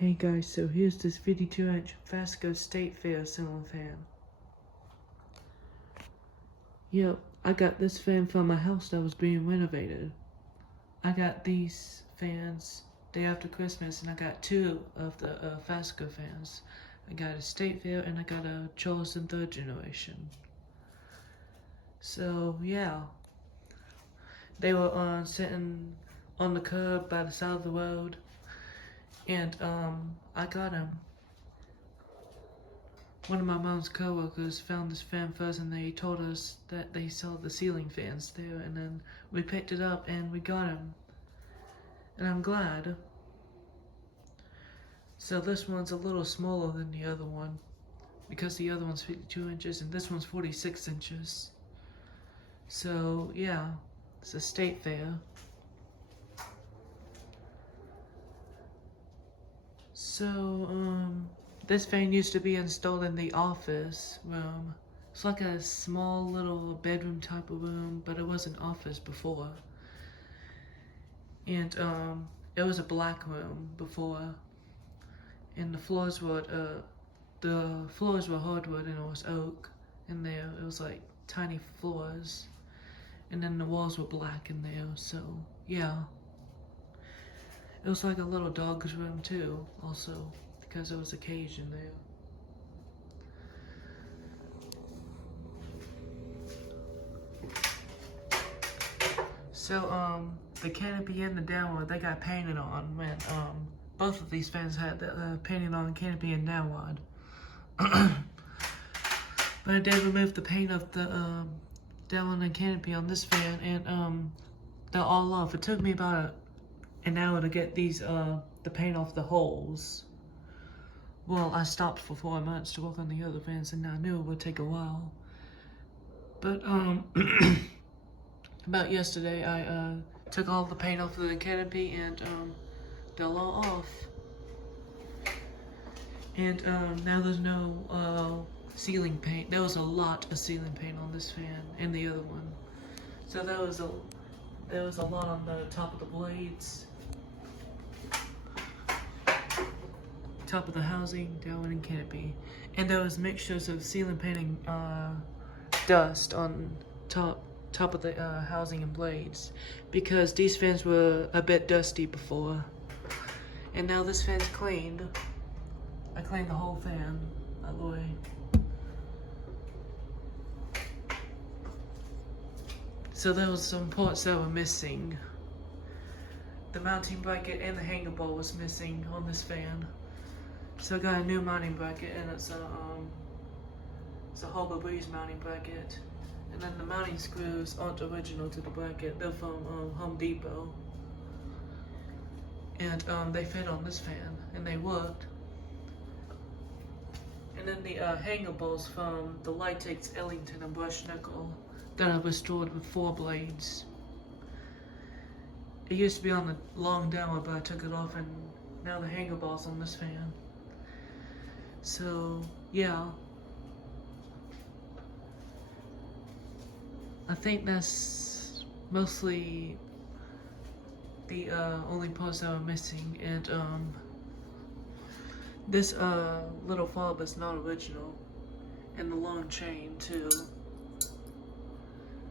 Hey guys, so here's this 52-inch Fasco State Fair ceiling fan. Yep, I got this fan from my house that was being renovated. I got these fans day after Christmas, and I got two of the Fasco fans. I got a State Fair and I got a Charleston 3rd generation. So yeah, they were sitting on the curb by the side of the road, and I got them. One of my mom's co-workers found this fan first, and they told us that they sell the ceiling fans there, and then we picked it up and we got them. And I'm glad. So this one's a little smaller than the other one, because the other one's 52 inches and this one's 46 inches. So yeah, it's a State Fair. So this fan used to be installed in the office room. It's like a small little bedroom type of room, but it was an office before. And it was a black room before. And the floors were hardwood and it was oak in there. It was like tiny floors. And then the walls were black in there, so yeah. It was like a little dog's room too, also, because there was a cage in there. So, the canopy and the downward, they got painted on when, both of these fans had the painted on canopy and downward. But I did remove the paint of the, downward and canopy on this fan, and, they're all off. It took me about an hour to get these, the paint off the holes. Well, I stopped for 4 months to work on the other fans, and I knew it would take a while. But, about yesterday, I, took all the paint off of the canopy, and, they're all off. And, now there's no, ceiling paint. There was a lot of ceiling paint on this fan and the other one. So there was a lot on the top of the blades, top of the housing, downward and canopy. And there was mixtures of ceiling painting dust on top of the housing and blades, because these fans were a bit dusty before. And now this fan's cleaned. I cleaned the whole fan, by the way. So there was some parts that were missing. The mounting bracket and the hanger bar was missing on this fan. So I got a new mounting bracket, and it's a Harbor Breeze mounting bracket. And then the mounting screws aren't original to the bracket. They're from Home Depot. And they fit on this fan, and they worked. And then the hanger bars from the Litex Ellington and brushed nickel that I restored with 4 blades. It used to be on the long downward, but I took it off, and now the hanger bars on this fan. So yeah, I think that's mostly the only parts that were missing. And this little fob is not original, and the long chain too.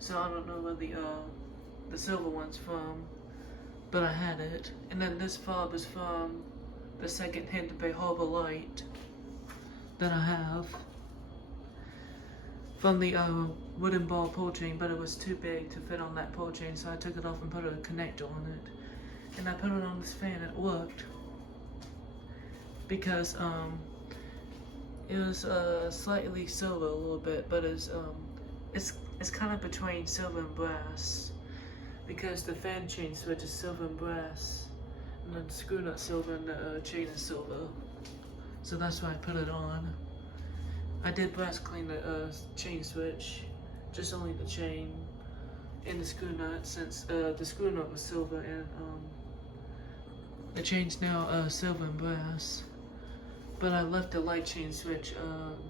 So I don't know where the silver one's from, but I had it. And then this fob is from the second-hand Bay Harbor Light that I have, from the wooden ball pull chain, but it was too big to fit on that pull chain, so I took it off and put a connector on it. And I put it on this fan, and it worked. Because it was slightly silver a little bit, but it's kind of between silver and brass, because the fan chain switch is silver and brass, and then the screw nut silver and the chain is silver. So that's why I put it on. I did brass clean the chain switch, just only the chain and the screw nut, since the screw nut was silver, and the chain's now silver and brass. But I left the light chain switch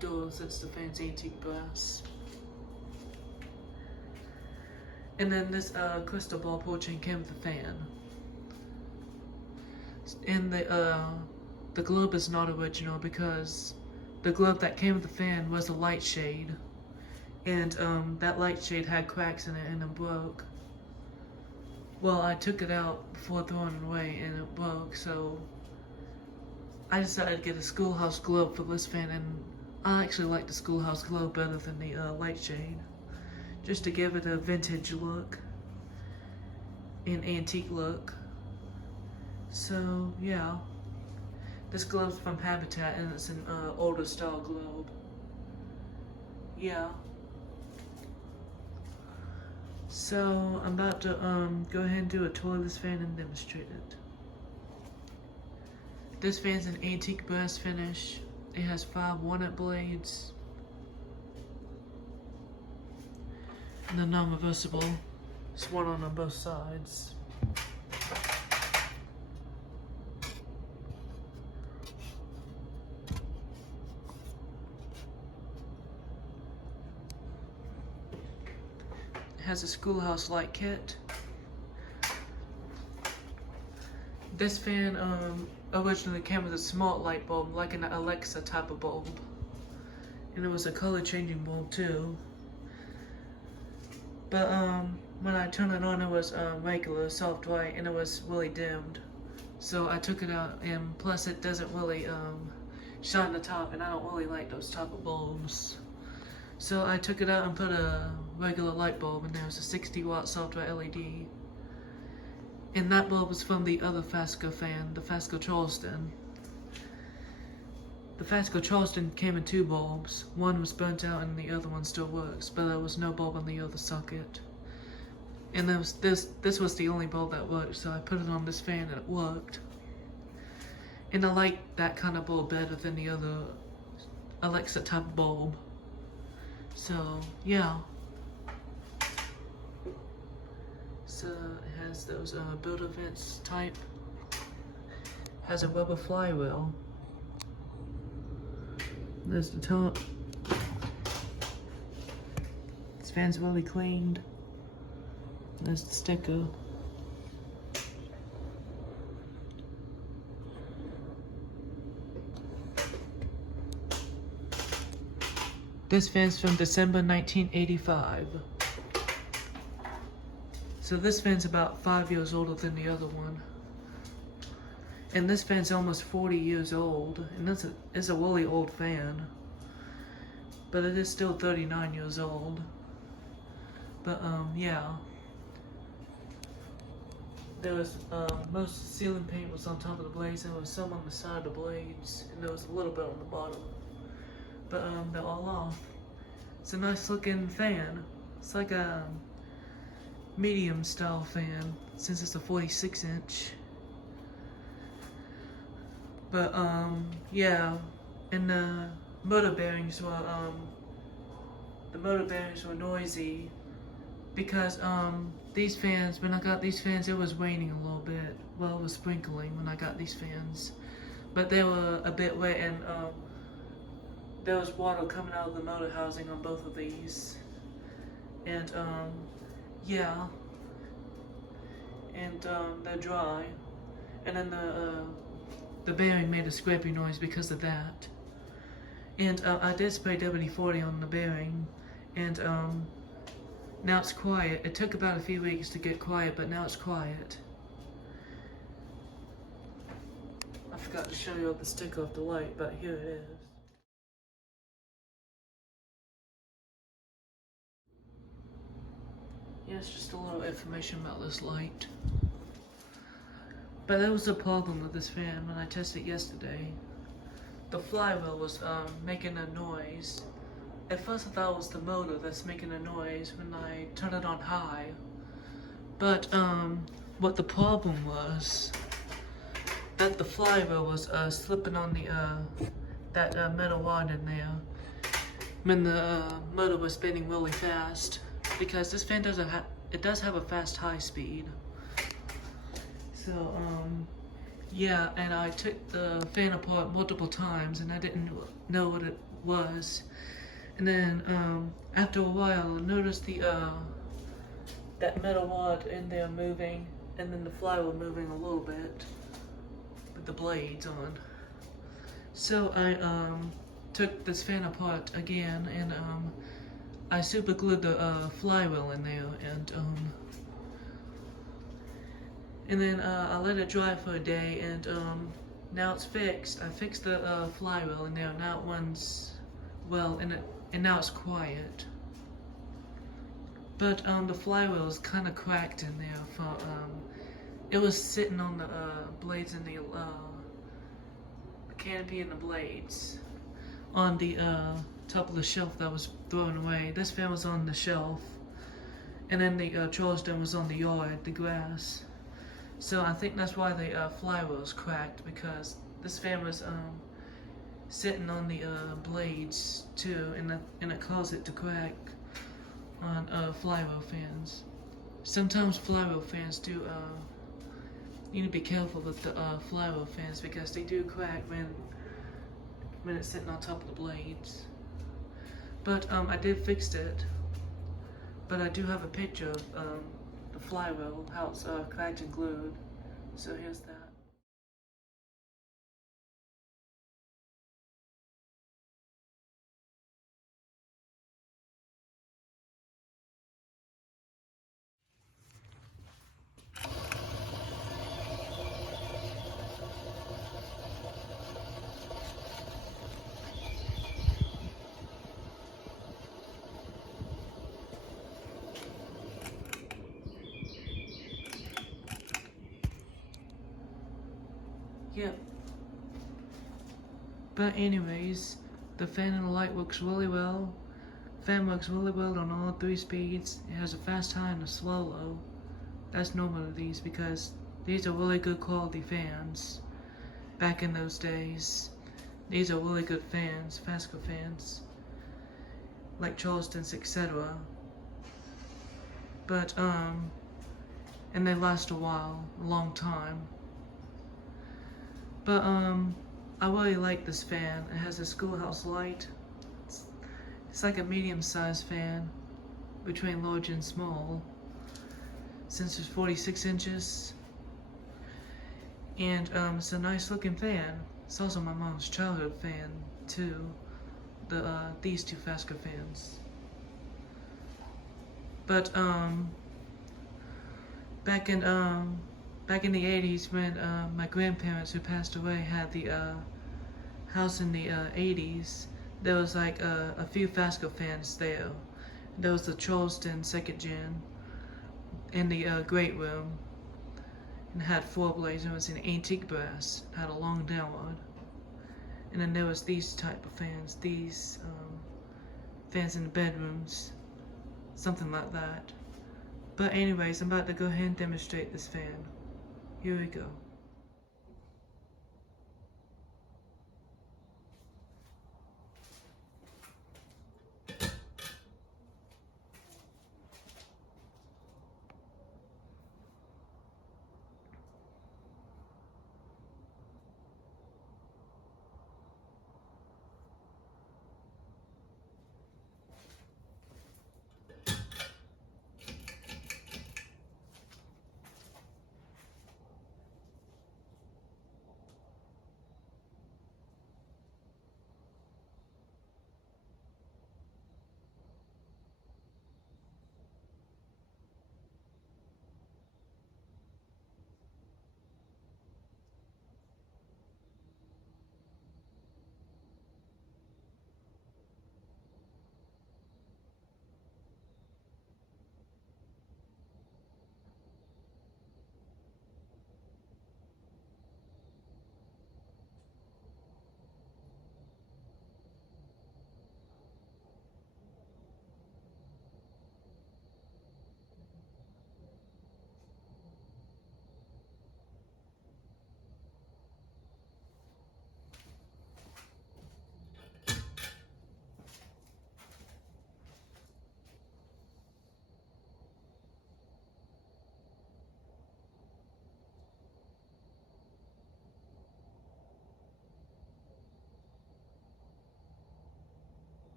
dual, since the fan's antique brass. And then this crystal ball pull chain came with the fan. And the the globe is not original because the globe that came with the fan was a light shade. And that light shade had cracks in it and it broke. Well, I took it out before throwing it away and it broke, so I decided to get a schoolhouse globe for this fan, and I actually like the schoolhouse globe better than the light shade, just to give it a vintage look, an antique look. So yeah, this globe's from Habitat and it's an older style globe. Yeah. So I'm about to go ahead and do a tour of this fan and demonstrate it. This fan's an antique brass finish. It has 5 walnut blades. And the non-reversible. It's one on both sides. Has a schoolhouse light kit. This fan originally came with a smart light bulb, like an Alexa type of bulb, and it was a color changing bulb too. But when I turned it on, it was regular soft white, and it was really dimmed. So I took it out, and plus it doesn't really shine the top, and I don't really like those type of bulbs. So I took it out and put a regular light bulb in there. It was a 60-watt soft white LED. And that bulb was from the other Fasco fan, the Fasco Charleston. The Fasco Charleston came in 2 bulbs. One was burnt out and the other one still works, but there was no bulb on the other socket. And this was the only bulb that worked, so I put it on this fan and it worked. And I like that kind of bulb better than the other Alexa type bulb. So, yeah. So, it has those builder vents type. Has a rubber flywheel. There's the top. This fan's really cleaned. There's the sticker. This fan's from December 1985. So this fan's about 5 years older than the other one. And this fan's almost 40 years old, and it's a really old fan. But it is still 39 years old. But yeah. There was, most ceiling paint was on top of the blades, and there was some on the side of the blades, and there was a little bit on the bottom. But they're all off. It's a nice looking fan. It's like a medium style fan, since it's a 46 inch. But yeah, and the motor bearings were noisy because these fans, when I got these fans, it was raining a little bit. Well, it was sprinkling when I got these fans, but they were a bit wet, and there was water coming out of the motor housing on both of these. And yeah, and they're dry, and then the bearing made a scraping noise because of that. And I did spray WD-40 on the bearing, and now it's quiet. It took about a few weeks to get quiet, but now it's quiet. I forgot to show you the sticker of the light, but here it is. Yeah, it's just a little information about this light. But there was a problem with this fan when I tested it yesterday. The flywheel was making a noise. At first I thought it was the motor that's making a noise when I turned it on high. But what the problem was, that the flywheel was slipping on the that metal rod in there when the motor was spinning really fast. Because this fan does have a fast high speed. So yeah, and I took the fan apart multiple times and I didn't know what it was. And then after a while I noticed the that metal rod in there moving, and then the flywheel moving a little bit with the blades on. So I took this fan apart again, and I super glued the flywheel in there, and then I let it dry for a day, and now it's fixed. I fixed the flywheel in there. Now it runs well, and now it's quiet. But the flywheel is kind of cracked in there. It was sitting on the blades in the canopy and the blades on the top of the shelf that was thrown away. This fan was on the shelf, and then the Charleston was on the yard, the grass. So I think that's why the flywheel is cracked, because this fan was sitting on the blades too, and it caused it to crack on flywheel fans. Sometimes flywheel fans do. You need to be careful with the flywheel fans, because they do crack when it's sitting on top of the blades. But I did fix it. But I do have a picture of the flywheel, how it's cracked and glued. So here's that. Yep. But anyways, the fan and the light works really well. Fan works really well on all 3 speeds. It has a fast high and a slow low. That's normal to these, because these are really good quality fans. Back in those days, these are really good fans, Fasco fans, like Charleston's, etc. But and they last a while, a long time. But I really like this fan. It has a schoolhouse light. It's like a medium-sized fan, between large and small, since it's 46 inches. And it's a nice looking fan. It's also my mom's childhood fan too. These 2 Fasco fans. But back in the 80s, when my grandparents, who passed away, had the house in the 80s, there was like a few Fasco fans there. There was the Charleston 2nd Gen in the great room, and had 4 blades, and it was in antique brass, had a long downward. And then there was these type of fans, these fans in the bedrooms, something like that. But anyways, I'm about to go ahead and demonstrate this fan. Here we go.